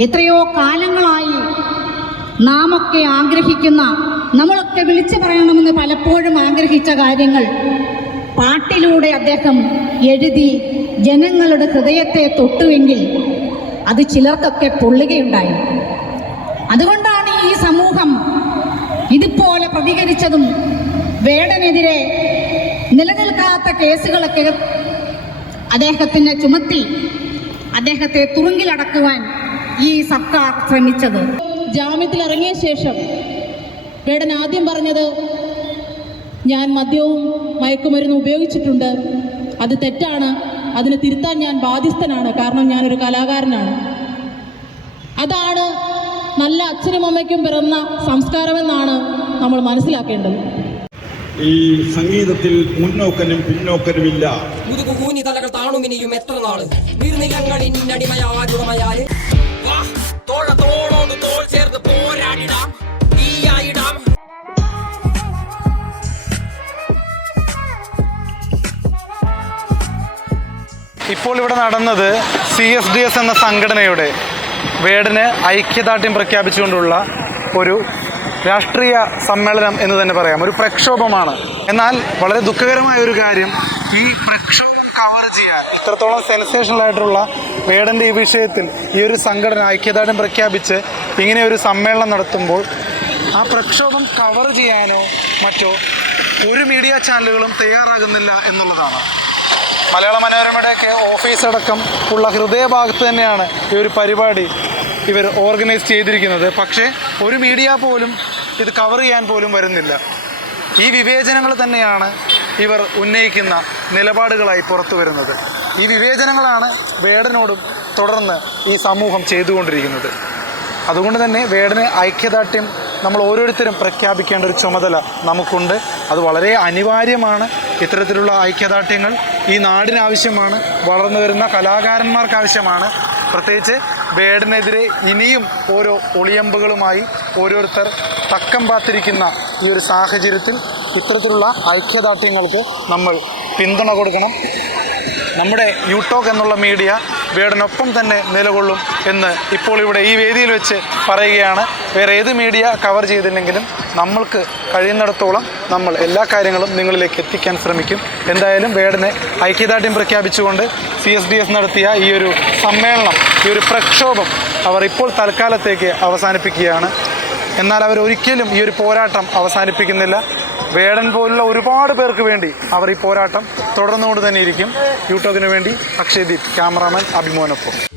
എത്രയോ കാലങ്ങളായി നാമൊക്കെ ആഗ്രഹിക്കുന്ന നമ്മളൊക്കെ വിളിച്ചു പറയണമെന്ന് പലപ്പോഴും ആഗ്രഹിച്ച കാര്യങ്ങൾ പാട്ടിലൂടെ അദ്ദേഹം എഴുതി ജനങ്ങളുടെ ഹൃദയത്തെ തൊട്ടുവെങ്കിൽ അത് ചിലർക്കൊക്കെ പൊള്ളുകയുണ്ടായി. അതുകൊണ്ടാണ് ഈ സമൂഹം ഇതുപോലെ പ്രതികരിച്ചതും വേടനെതിരെ നിലനിൽക്കാത്ത കേസുകളൊക്കെ അദ്ദേഹത്തിനെ ചുമത്തി അദ്ദേഹത്തെ തുറുങ്കിലടക്കുവാൻ ഈ സർക്കാർ ശ്രമിച്ചത്. ജാമ്യത്തിൽ ഇറങ്ങിയ ശേഷം വേടൻ ആദ്യം പറഞ്ഞത് ഞാൻ മദ്യവും മയക്കുമരുന്നും ഉപയോഗിച്ചിട്ടുണ്ട്. അത് തെറ്റാണ്. അതിന് തിരുത്താൻ ഞാൻ ബാധ്യസ്ഥനാണ്. കാരണം ഞാനൊരു കലാകാരനാണ്. അതാണ് നല്ല അച്ഛനും അമ്മയ്ക്കും പിറന്ന സംസ്കാരമെന്നാണ് നമ്മൾ മനസ്സിലാക്കേണ്ടത്. ഈ സംഗീതത്തിൽ മുന്നോക്കനും പിന്നോക്കനുമില്ല. മുതുകുകൂനി തലകൾ താണുമിനിയും എത്ര നാൾ? നീർനിലങ്ങളിന്നടിമയാടുമയാൽ വാ തോഴ തോളോട് തോൾ ചേർന്ന് പോരാടിടാം. തീയായിടാം. ഇപ്പോൾ ഇവിടെ നടന്നത് സി എസ് ഡി എസ് എന്ന സംഘടനയുടെ വേടിന് ഐക്യദാർഢ്യം പ്രഖ്യാപിച്ചുകൊണ്ടുള്ള ഒരു രാഷ്ട്രീയ സമ്മേളനം എന്ന് തന്നെ പറയാം. ഒരു പ്രക്ഷോഭമാണ്. എന്നാൽ വളരെ ദുഃഖകരമായ ഒരു കാര്യം ഈ പ്രക്ഷോഭം കവർ ചെയ്യാൻ ഇത്രത്തോളം സെൻസേഷണൽ ആയിട്ടുള്ള വേടന്റെ ഈ വിഷയത്തിൽ ഈ ഒരു സംഘടന ഐക്യദാർഢ്യം പ്രഖ്യാപിച്ച് ഇങ്ങനെ ഒരു സമ്മേളനം നടത്തുമ്പോൾ ആ പ്രക്ഷോഭം കവർ ചെയ്യാനോ മറ്റോ ഒരു മീഡിയ ചാനലുകളും തയ്യാറാകുന്നില്ല എന്നുള്ളതാണ്. മലയാള മനോരമയുടെയൊക്കെ ഓഫീസ് അടക്കം ഉള്ള ഹൃദയഭാഗത്ത് തന്നെയാണ് ഈ ഒരു പരിപാടി ഇവർ ഓർഗനൈസ് ചെയ്തിരിക്കുന്നത്. പക്ഷേ ഒരു മീഡിയ പോലും ഇത് കവർ ചെയ്യാൻ പോലും വരുന്നില്ല. ഈ വിവേചനങ്ങൾ തന്നെയാണ് ഇവർ ഉന്നയിക്കുന്ന നിലപാടുകളായി പുറത്തു വരുന്നത്. ഈ വിവേചനങ്ങളാണ് വേടനോടും തുടർന്ന് ഈ സമൂഹം ചെയ്തുകൊണ്ടിരിക്കുന്നത്. അതുകൊണ്ട് തന്നെ വേടന് ഐക്യദാർഢ്യം നമ്മൾ ഓരോരുത്തരും പ്രഖ്യാപിക്കേണ്ട ഒരു ചുമതല നമുക്കുണ്ട്. അത് വളരെ അനിവാര്യമാണ്. ഇത്തരത്തിലുള്ള ഐക്യദാർഢ്യങ്ങൾ ഈ നാടിനാവശ്യമാണ് വളർന്നു വരുന്ന കലാകാരന്മാർക്കാവശ്യമാണ്. പ്രത്യേകിച്ച് ബേഡിനെതിരെ ഇനിയും ഓരോ ഒളിയമ്പുകളുമായി ഓരോരുത്തർ തക്കം പാത്തിരിക്കുന്ന ഈ ഒരു സാഹചര്യത്തിൽ ഇത്തരത്തിലുള്ള ഐക്യദാർഢ്യങ്ങൾക്ക് നമ്മൾ പിന്തുണ കൊടുക്കണം. നമ്മുടെ യൂട്ടോക്ക് എന്നുള്ള മീഡിയ വേടനൊപ്പം തന്നെ നിലകൊള്ളും എന്ന് ഇപ്പോൾ ഇവിടെ ഈ വേദിയിൽ വെച്ച് പറയുകയാണ്. വേറെ ഏത് മീഡിയ കവർ ചെയ്തില്ലെങ്കിലും നമ്മൾക്ക് കഴിയുന്നിടത്തോളം നമ്മൾ എല്ലാ കാര്യങ്ങളും നിങ്ങളിലേക്ക് എത്തിക്കാൻ ശ്രമിക്കും. എന്തായാലും വേടനെ ഐക്യദാർഢ്യം പ്രഖ്യാപിച്ചുകൊണ്ട് സി എസ് ഡി എസ് നടത്തിയ ഈ ഒരു സമ്മേളനം ഈ ഒരു പ്രക്ഷോഭം അവർ ഇപ്പോൾ തൽക്കാലത്തേക്ക് അവസാനിപ്പിക്കുകയാണ്. എന്നാൽ അവർ ഒരിക്കലും ഈ ഒരു പോരാട്ടം അവസാനിപ്പിക്കുന്നില്ല. വേടൻ പോലുള്ള ഒരുപാട് പേർക്ക് വേണ്ടി അവർ ഈ പോരാട്ടം തുടർന്നുകൊണ്ട് തന്നെ ഇരിക്കും. യൂട്യൂബിന് വേണ്ടി അക്ഷയദീപ് ക്യാമറാമാൻ അഭിമോനൊപ്പം.